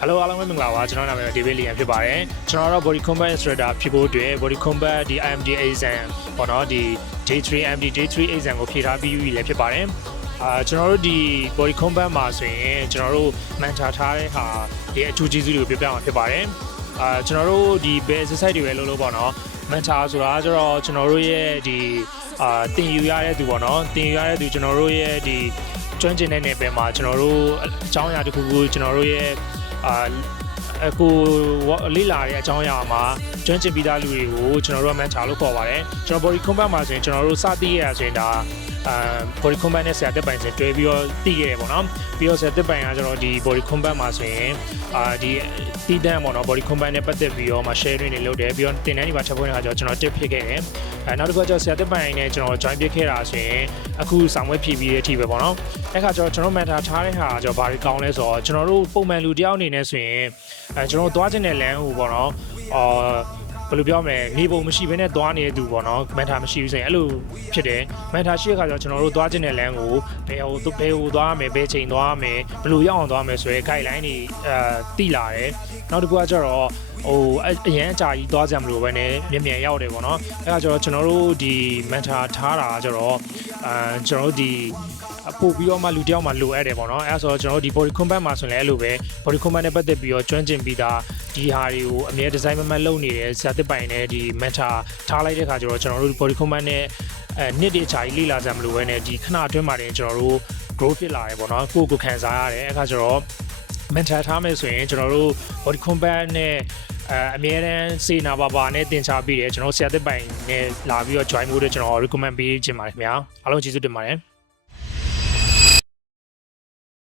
Hello အားလုံးပဲမင်္ဂလာပါကျွန်တော်နာမည် David Lian ဖြစ်ပါတယ်ကျွန်တော်တော့ Body Combat Instructor ဖြစ်ဖို့အတွက် Body Combat ဒီ IMD exam ပေါ့နော်ဒီ J3 IMD J3 exam ကိုဖြေထားပြီးပြီလည်းဖြစ်ပါတယ်အာကျွန်တော်တို့ဒီ Body Combat မှာဆိုရင်ကျွန်တော်တို့ mentor ထားတဲ့ဟာဒီအထူးကျေးဇူးတွေကိုပြောပြမှာဖြစ်ပါတယ် အာကျွန်တော်တို့ဒီဘယ် exercise တွေပဲလုပ်လို့ပေါ့နော် mentor ဆိုတာကျတော့ကျွန်တော်တို့ရဲ့ဒီအာတင်ယူရတဲ့သူပေါ့နော်တင်ယူရတဲ့သူကျွန်တော်တို့ရဲ့ဒီကျွမ်းကျင်တဲ့နယ်ပယ်မှာကျွန်တော်တို့အကြောင်းအရာတစ်ခုခုကျွန်တော်တို့ရဲ့အာအခုလေးလာတဲ့အကြောင်းအရာမှာကျွမ်းကျင်ပြီးသားလူတွေကိုကျွန်တော်တို့က mentor လို့ခေါ်ပါတယ်ကျွန်တော် body combat မှာဆိုရင်ကျွန်တော်တို့စသိရဆိုရင်ဒါအာ body combat နဲ့ဆရာတက်ပိုင်စင်တွဲပြီးတော့သိခဲ့တယ်ပေါ့နော်ပြီးတော့ဆရာတက်ပိုင်ကကျွန်တော်ဒီ body combat မှာဆိုရင်အာဒီတည်တံ့ပေါ့နော် body combat နဲ့ပတ်သက်ပြီးတော့မှ sharing တွေလုပ်တယ်ပြီးတော့တင်တန်းတွေပါချက်ဖွင့်တဲ့အခါကျတော့ကျွန်တော် tip ဖြစ်ခဲ့တယ်အဲနောက်တစ်ခုကကျတော့ဆရာတက်ပိုင်နဲ့ကျွန်တော် join ဖြစ်ခဲ့တာဆိုရင်အခုဆောင်ဝဲဖြည့်ပြီးတဲ့အထိပဲပေါ့နော်အဲ့ခါကျတော့ကျွန်တော် mentor ထားတဲ့ဟာကျတော့ဘာတွေကောင်းလဲဆိုတော့ကျွန်တော်တို့ပုံမှန်လူတယောက်အနေနဲ့ဆိုရင်အဲကျွန်တော်တို့သွားခြင်းတဲ့လမ်းဟိုပေါ့နော်အော် ဘယ်လိုပြောမလဲနေပုံမရှိဘဲနဲ့သွားနေတဲ့သူပေါ့နော်မန်တာမရှိဘူးဆိုရင်အဲ့လိုဖြစ်တယ်မန်တာရှိတဲ့ခါကျတော့ကျွန်တော်တို့သွားခြင်းတဲ့လမ်းကိုဘယ်ဟိုဘယ်ဟိုသွားရမယ်ဘယ်ချိန်သွားရမယ်ဘယ်လိုရောက်အောင်သွားမယ်ဆိုရဲ guideline တွေအဲတိလာတယ်နောက်တစ်ခုကကျတော့ဟိုအရန်အကြာကြီးသွားကြမလို့ပဲねမြန်မြန်ရောက်တယ်ပေါ့နော်အဲ့ဒါကျတော့ကျွန်တော်တို့ဒီ mentor ထားတာကျတော့အဲကျွန်တော်တို့ဒီပို့ပြီးတော့မှလူတယောက်မှလိုအပ်တယ်ပေါ့နော်အဲ့ဒါဆိုတော့ကျွန်တော်တို့ဒီ body combat မှာဆိုရင်လည်းအဲ့လိုပဲ body combat နဲ့ပတ်သက်ပြီးတော့ကျွမ်းကျင်ပြီးသား ဒီဟာတွေကိုအမြဲ design မမတ်လုပ်နေတဲ့ဇာတ်ပိုင်နဲ့ဒီ mentor ထားလိုက်တဲ့ခါကျတော့ကျွန်တော်တို့ body combat နဲ့အဲနှစ်တည်းချာကြီးလေ့လာကြမလို့ပဲねဒီခဏအတွင်းမှာတင်ကျွန်တော်တို့ grow ဖြစ်လာတယ်ပေါ့နော်ကိုယ့်ကိုယ်ခံစားရတယ်အဲ့ခါကျတော့ mental ထားမယ်ဆိုရင်ကျွန်တော်တို့ body combat နဲ့အဲအမြဲတမ်းစေနာပါပါနဲ့တင်ချပေးတယ်ကျွန်တော်ဆရာသစ်ပိုင်နဲ့လာပြီးတော့ join ဖို့အတွက်ကျွန်တော် recommend ပေးချင်ပါတယ်ခင်ဗျာအားလုံးကျေးဇူးတင်ပါတယ်